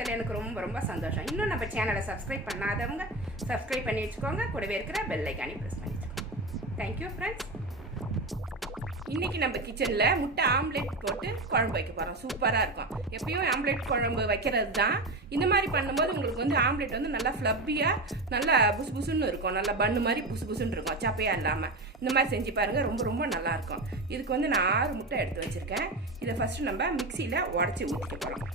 பார்த்ததில் எனக்கு ரொம்ப ரொம்ப சந்தோஷம். இன்னும் நம்ம சேனலை சப்ஸ்கிரைப் பண்ணாதவங்க சப்ஸ்கிரைப் பண்ணி வச்சுக்கோங்க. கூடவே இருக்கிற பெல் ஐக்கானி ப்ரெஸ் பண்ணி வச்சுக்கோங்க. தேங்க்யூ ஃப்ரெண்ட்ஸ் இன்னைக்கு நம்ம கிச்சனில் முட்டை ஆம்லெட் போட்டு குழம்பு வைக்க போகிறோம் சூப்பராக இருக்கும். எப்பயும் ஆம்லெட் குழம்பு வைக்கிறது தான். இந்த மாதிரி பண்ணும்போது உங்களுக்கு வந்து ஆம்லெட் வந்து நல்லா ஃப்ளப்பியாக நல்லா புசு புசுன்னு இருக்கும். நல்லா பண்ணு மாதிரி புசு புசுன்னு இருக்கும். சப்பையாக இல்லாமல் இந்த மாதிரி செஞ்சு பாருங்கள் ரொம்ப ரொம்ப நல்லாயிருக்கும் இதுக்கு வந்து நான் ஆறு முட்டை எடுத்து வச்சுருக்கேன். இதை ஃபஸ்ட்டு நம்ம மிக்சியில் உடச்சி ஊற்றிக்க போகிறோம்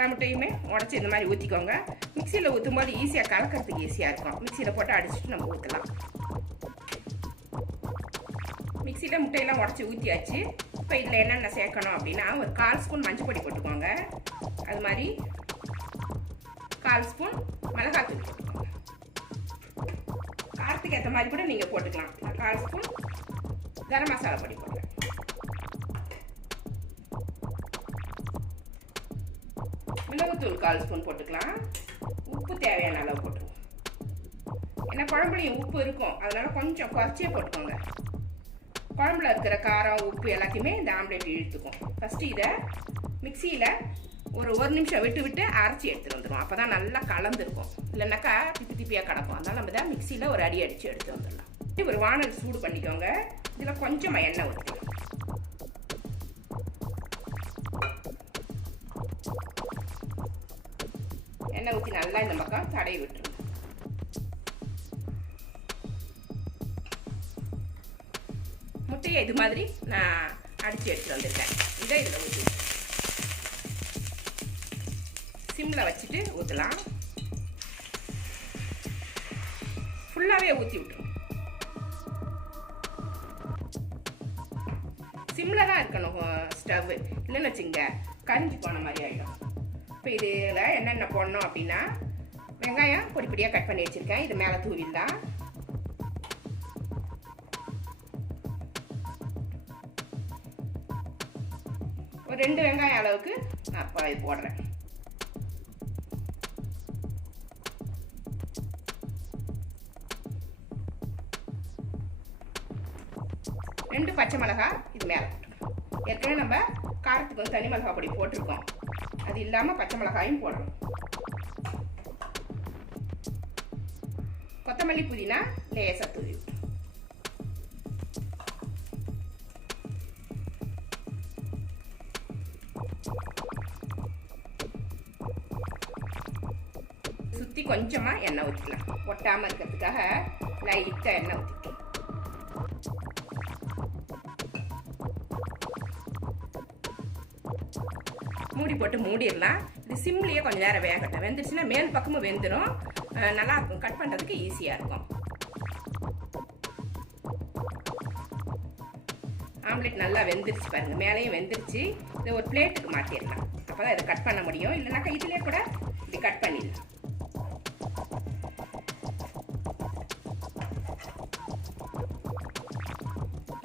எல்லா முட்டையுமே உடச்சி இந்த மாதிரி ஊற்றிக்கோங்க மிக்சியில் ஊற்றும் போது ஈஸியாக கலக்கிறதுக்கு ஈஸியாக இருக்கும். மிக்சியில் போட்டு அடிச்சுட்டு நம்ம ஊற்றலாம் மிக்சியில் முட்டையெல்லாம் உடச்சி ஊற்றியாச்சு இப்போ இதில் என்னென்ன சேர்க்கணும் அப்படின்னா ஒரு கால் ஸ்பூன் மஞ்சள் பொடி போட்டுக்கோங்க. அது மாதிரி கால் ஸ்பூன் மிளகாத்தூள் போட்டுக்கோங்க. காரத்துக்கு ஏற்ற மாதிரி கூட நீங்கள் போட்டுக்கலாம். கால் ஸ்பூன் கரம் மசாலா பொடி போடுறேன் மிளகுத்தூள் கால் ஸ்பூன் போட்டுக்கலாம். உப்பு தேவையான அளவு போட்டுருவோம் ஏன்னா குழம்புலையும் உப்பு இருக்கும். அதனால் கொஞ்சம் குறைச்சியே போட்டுக்கோங்க. குழம்புல இருக்கிற காரம் உப்பு எல்லாத்தையுமே இந்த ஆம்லேட் இழுத்துக்கும். ஃபஸ்ட்டு இதை மிக்சியில் ஒரு ஒரு நிமிஷம் விட்டு விட்டு அரைச்சி எடுத்துகிட்டு வந்துடும் அப்போ தான் நல்லா கலந்துருக்கும். இல்லைனாக்கா திப்பி திப்பியாக கிடக்கும். அதனால நம்ம தான் மிக்சியில் ஒரு அடி அடித்து எடுத்து வந்துடலாம். ஒரு வானல் சூடு பண்ணிக்கோங்க. இதில் கொஞ்சமாக எண்ணெய் ஊற்றிக்கலாம் எண்ணெய் ஊற்றி நல்லா இந்த பக்கம் தடவி விட்டுருங்க முட்டையை இது மாதிரி நான் அடித்து எடுத்துகிட்டு வந்திருக்கேன் இதை இதில் ஊற்றி சிம்மில் வச்சுட்டு ஊற்றலாம் ஃபுல்லாகவே ஊற்றி விட்டுரும் சிம்மில் தான் இருக்கணும் ஸ்டவ் இல்லைன்னு வச்சுங்க கரிஞ்சு போன மாதிரி ஆகிடும் இப்போ இதில் என்னென்ன போடணும் அப்படின்னா வெங்காயம் பொடி பொடியாக கட் பண்ணி வச்சுருக்கேன். இது மேலே தூவிடலாம் ஒரு ரெண்டு வெங்காயம் அளவுக்கு நான் இப்போ இது போடுறேன். ரெண்டு பச்சை மிளகாய் இது மேலே ஏற்கனவே நம்ம காரத்துக்கு வந்து தனி மிளகாய் பொடி போட்டிருக்கோம். அது இல்லாமல் பச்சை மிளகாயும் போடணும். கொத்தமல்லி புதினா லேசாக தூவி சுற்றி கொஞ்சமாக எண்ணெய் ஊற்றிக்கலாம் ஒட்டாமல் இருக்கிறதுக்காக லைட்டாக எண்ணெய் ஊற்றிக்கலாம் மூடி போட்டு மூடிடலாம். இது சிம்லேயே கொஞ்சம் நேரம் வேகட்டும். வெந்துருச்சுன்னா மேல் பக்கமும் வெந்துடும் நல்லா இருக்கும் கட் பண்ணுறதுக்கு ஈஸியாக இருக்கும். ஆம்லெட் நல்லா வெந்துருச்சு பாருங்க. மேலேயும் வெந்துருச்சு. இதை ஒரு பிளேட்டுக்கு மாற்றிடலாம் அப்போ தான் இதை கட் பண்ண முடியும். இல்லைனாக்கா இதுலேயே கூட இப்படி கட் பண்ணிடலாம்.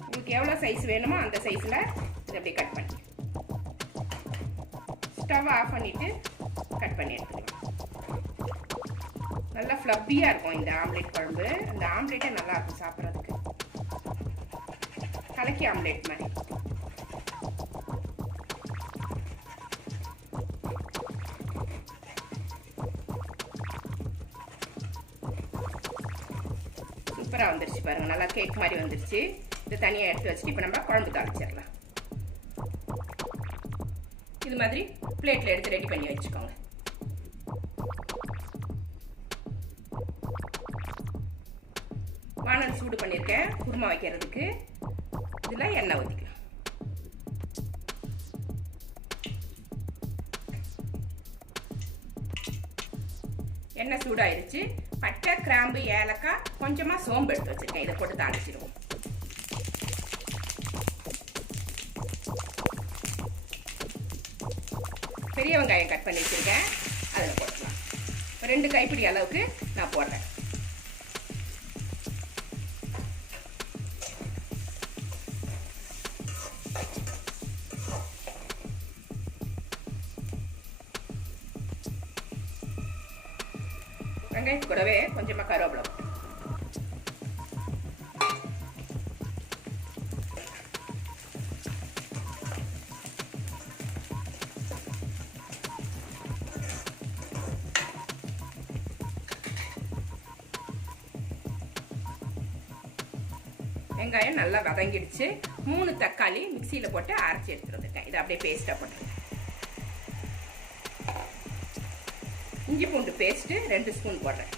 உங்களுக்கு எவ்வளோ சைஸ் வேணுமோ அந்த சைஸில் இதை அப்படி கட் பண்ணி ஸ்டவ் ஆஃப் பண்ணிவிட்டு கட் பண்ணி எடுத்துக்கலாம். நல்லா ஃப்ளப்பியாக இருக்கும் இந்த ஆம்லேட் குழம்பு. அந்த ஆம்லேட்டே நல்லா இருக்கும் சாப்பிட்றதுக்கு. கலக்கி ஆம்லேட் மாதிரி. சூப்பராக வந்துருச்சு பாருங்கள் நல்லா கேக் மாதிரி வந்துருச்சு. இதை தனியாக எடுத்து வச்சுட்டு இப்போ நம்ம குழம்பு தாளிச்சிடலாம். இது மாதிரி பிளேட்டில் எடுத்து ரெடி பண்ணி வச்சுக்கோங்க. வானல் சூடு பண்ணியிருக்கேன். குருமா வைக்கிறதுக்கு. இதில் எண்ணெய் ஊற்றிக்கலாம் எண்ணெய் சூடாயிருச்சு. பட்டை கிராம்பு ஏலக்காய் கொஞ்சமாக சோம்பு எடுத்து வச்சுருக்கேன். இதை போட்டு தாளிச்சிடுவோம் பெரிய வெங்காயம் கட் பண்ணி வச்சுருக்கேன். அதில் போட்டுக்கலாம். ரெண்டு கைப்பிடி அளவுக்கு நான் போடுறேன். வெங்காயம் நல்லா வதங்கிடுச்சு. மூணு தக்காளி மிக்சியில் போட்டு அரைச்சி எடுத்துகிட்டு வந்துட்டேன் இதை அப்படியே பேஸ்ட்டாக போட்டுருக்கேன் இஞ்சி பூண்டு பேஸ்ட்டு ரெண்டு ஸ்பூன் போடுறேன்.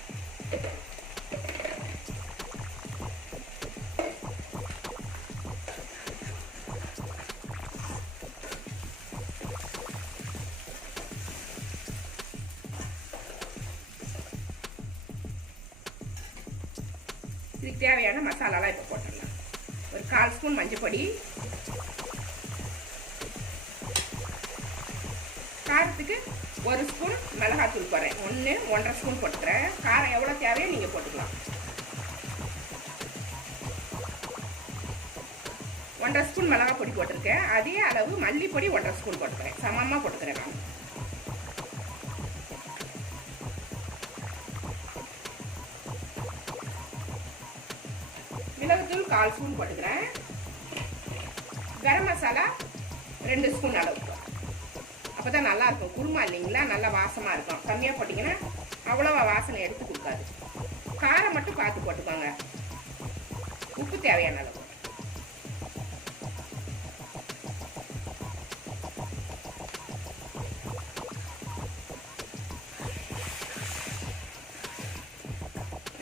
இதுக்கு தேவையான மசாலாலாம் இப்போ போட்டுடலாம். ஒரு கால் ஸ்பூன் மஞ்சள் பொடி. காரத்துக்கு ஒரு ஸ்பூன் மிளகாத்தூள் போடுறேன். ஒன்று ஒன்றரை ஸ்பூன் போட்டுறேன் காரம் எவ்வளோ தேவையோ நீங்கள் போட்டுக்கலாம். ஒன்றரை ஸ்பூன் மிளகா பொடி போட்டிருக்கேன். அதே அளவு மல்லிப்பொடி ஒன்றரை ஸ்பூன் போட்டுக்கிறேன். சமமாக போட்டுக்கிறேன் நான். கால் ஸ்பூன் போட்டுக்கிறேன். கரம் மசாலா ரெண்டு ஸ்பூன் அளவுக்கு அப்போ தான் நல்லாயிருக்கும் குருமா இல்லைங்களா? நல்லா வாசமாக இருக்கும். கம்மியாக போட்டிங்கன்னா அவ்வளோவா வாசனை எடுத்து கொடுக்காது. காரம் மட்டும் பார்த்து போட்டுக்கோங்க. உப்பு தேவையான அளவு.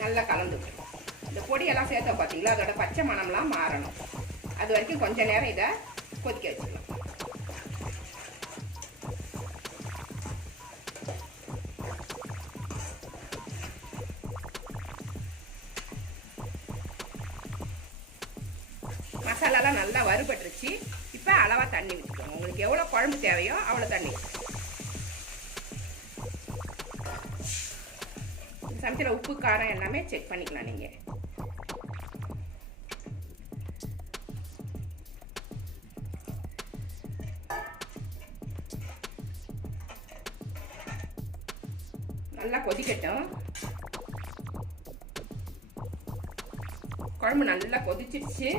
நல்லா கலந்து பொடியெல்லாம் சேர்த்தோம் பார்த்தீங்களா அதோட பச்சை மணம்லாம் மாறணும். அது வரைக்கும் கொஞ்சம் நேரம் இதை கொதிக்க வச்சிடலாம் மசாலாலாம் நல்லா வறுபட்டுருச்சு. இப்போ அளவாக தண்ணி ஊற்றிக்கோங்க உங்களுக்கு எவ்வளோ குழம்பு தேவையோ அவ்வளோ தண்ணி சமைக்கிற உப்பு காரம் எல்லாமே செக் பண்ணிக்கலாம் நீங்கள் நல்லா கொதிக்கட்டும். குழம்பு நல்லா கொதிச்சிருச்சு.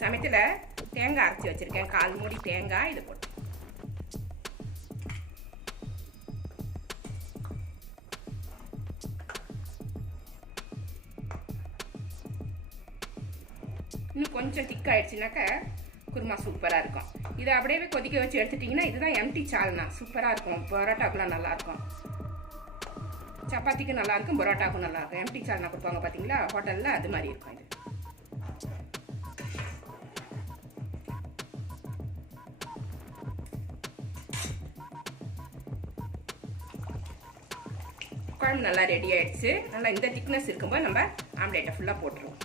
சமயத்தில் தேங்காய் அரைச்சி வச்சுருக்கேன். கால் மூடி தேங்காய் இதை போட்டு. இன்னும் கொஞ்சம் திக்காயிடுச்சுனாக்க குருமா சூப்பராக இருக்கும். இதை அப்படியே கொதிக்க வச்சு எடுத்துட்டிங்கன்னா இதுதான் எம்டி சால்னா சூப்பராக இருக்கும். பரோட்டாக்கெலாம் நல்லாயிருக்கும் சப்பாத்திக்கு நல்லாயிருக்கும் பரோட்டாக்கும் நல்லாயிருக்கும் எம்டி சால்னா கொடுப்பாங்க பார்த்தீங்களா ஹோட்டலில் அது மாதிரி இருக்கும் இது. குழம்பு நல்லா ரெடி ஆயிடுச்சு. நல்லா இந்த திக்னஸ் இருக்கும்போது நம்ம ஆம்லேட்டை ஃபுல்லாக போட்டுருவோம்.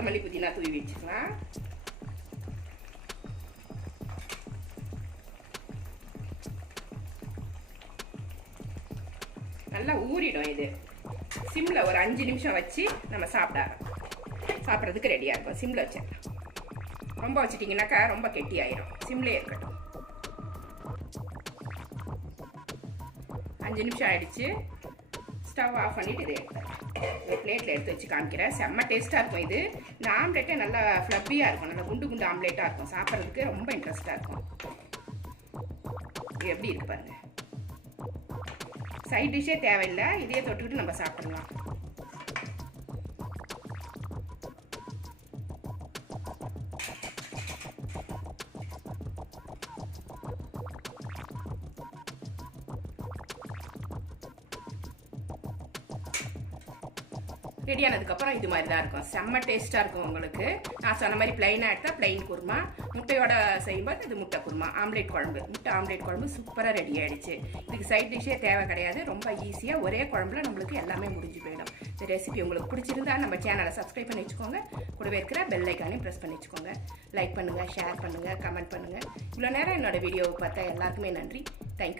கொத்தமல்லி புதினா தூவி வச்சுக்கலாம் நல்லா ஊறிடும் இது சிம்மில் ஒரு அஞ்சு நிமிஷம் வச்சு நம்ம சாப்பிட சாப்பிட்றதுக்கு ரெடியாக இருக்கும் சிம்மில் வச்சிடலாம் ரொம்ப வச்சிட்டிங்கனாக்கா ரொம்ப கெட்டி ஆயிரும் சிம்லே இருக்கட்டும் அஞ்சு நிமிஷம் ஆயிடுச்சு ஸ்டவ் ஆஃப் பண்ணிட்டு இது ஒரு பிளேட்டில் எடுத்து வச்சு காமிக்கிறேன். செம்ம டேஸ்ட்டாக இருக்கும் இது. இந்த ஆம்லேட்டே நல்லா ஃப்ளப்பியாக இருக்கும். நல்லா குண்டு குண்டு ஆம்லேட்டாக இருக்கும். சாப்பிட்றதுக்கு ரொம்ப இன்ட்ரெஸ்ட்டாக இருக்கும். இது எப்படி இருக்கு பாருங்கள் சைட் டிஷ்ஷே தேவையில்லை. இதையே தொட்டுக்கிட்டு நம்ம சாப்பிடலாம். ரெடி ஆனதுக்கப்புறம் இது மாதிரி தான் இருக்கும். செம்ம டேஸ்ட்டாக இருக்கும் உங்களுக்கு. நான் சொன்ன மாதிரி பிளைனாக எடுத்தால் பிளைன் குருமா. முட்டையோட செய்யும்போது இது முட்டை குருமா. ஆம்லேட் குழம்பு. முட்டை ஆம்லேட் குழம்பு சூப்பராக ரெடி ஆகிடுச்சு இதுக்கு சைட் டிஷ்ஷே தேவை கிடையாது. ரொம்ப ஈஸியாக ஒரே குழம்புல நம்மளுக்கு எல்லாமே முடிஞ்சு போயிடும். இந்த ரெசிபி உங்களுக்கு பிடிச்சிருந்தா நம்ம சேனலை சப்ஸ்கிரைப் பண்ணி வச்சுக்கோங்க. கூடவே இருக்கிற பெல் ஐக்கானையும் ப்ரெஸ் பண்ணி வச்சுக்கோங்க. லைக் பண்ணுங்கள் ஷேர் பண்ணுங்கள் கமெண்ட் பண்ணுங்கள் இவ்வளோ நேரம் என்னோட வீடியோவை பார்த்தா எல்லாருக்குமே நன்றி. தேங்க்யூ